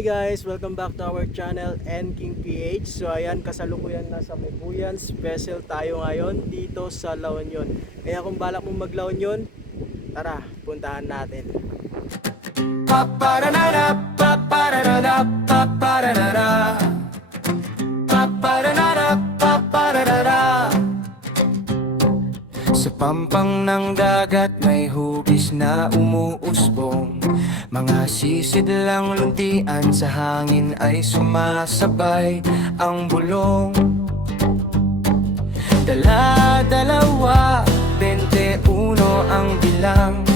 Hi guys! Welcome back to our channel, King PH. So ayan, kasalukuyan na sa Mebuyans vessel tayo ngayon dito sa La Union. Kaya kung balak mong mag La Union, tara, puntahan natin. Paparanara, paparanara, paparanara, paparanara, paparanara. Sa pampang ng dagat may hugis na umuusbong. Mga sisid lang luntian sa hangin ay sumasabay ang bulong. Dala-dalawa, 21 ang bilang.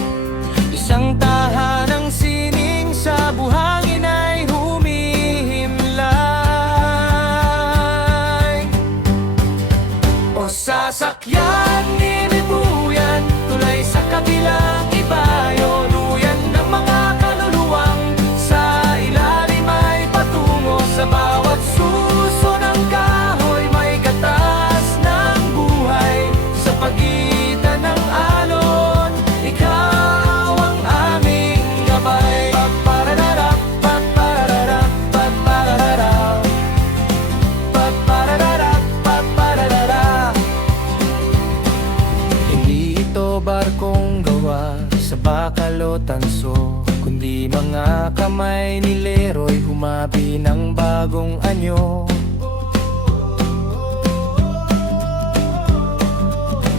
Isang tahanang sining sa buhangin ay humihimlay. O sasakyan ni Mebuyans, tulay sa kabilang ibayo. Duyan ng mga kaluluwang sa ilalim ay patungo. Sa bawat suso ng kahoy may gatas ng buhay. Sa pagitan ng alon, ikaw ang aming gabay. Papararara, papararara, papararara, papararara, papararara. Hindi ito barkong gawa sa bakal o tanso, kundi mga kamay ni Leroy humabi ng bagong anyo.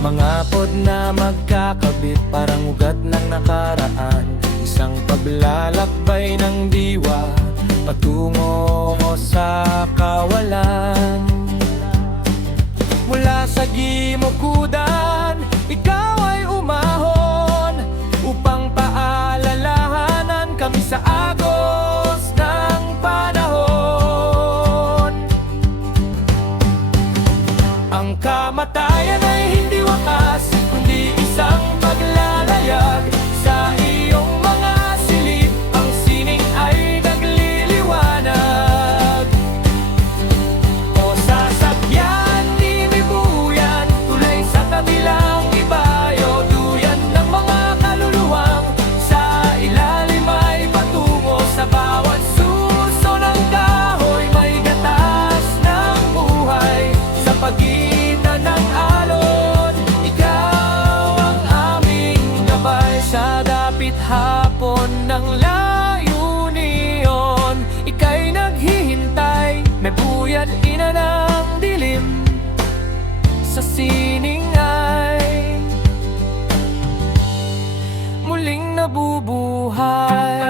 Mga pod na magkakabit parang ugat ng nakaraan. Isang paglalakbay ng diwa patungo sa kawalan. Mula sa gimukudan, ikaw ay umahon upang paalalahanan kami sa agos ng panahon. Ang kamatayan ay hindi wakas, kundi isang paglalayag. Sa iyong mga silid, ang sining ay nagliliwanag. O sasakyan ni Mebuyans, tulay sa kabilang ibayo. Duyan ng mga kaluluwang sa ilalim ay patungo. Sa bawat suso ng kahoy may gatas ng buhay. Sa pagitan ng alon, ikaw ang aming gabay. Sa dapit hapon ng layunion, ika'y naghihintay. Mebuyans, ina ng dilim, sa sining ay muling nabubuhay.